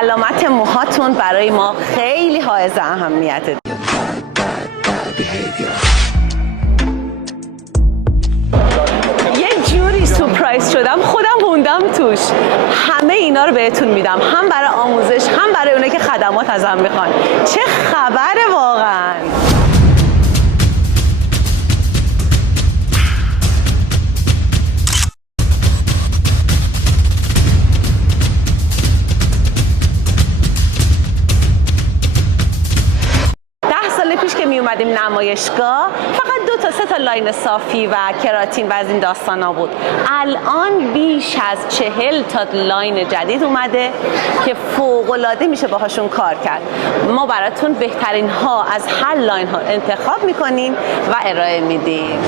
سلامت موهاتون برای ما خیلی حائز اهمیته. یه جوری سورپرایز شدم خودم موندم توش. همه اینا رو بهتون میدم، هم برای آموزش هم برای اونایی که خدمات ازم میخوان. چه خبره واقعا؟ پیش که می اومدیم نمایشگاه فقط 2 تا 3 تا لاین صافی و کراتین و از این داستانا بود. الان بیش از 40 تا لاین جدید اومده که فوق‌العاده میشه باهاشون کار کرد. ما براتون بهترین ها از هر لاین ها انتخاب میکنیم و ارائه میدیم.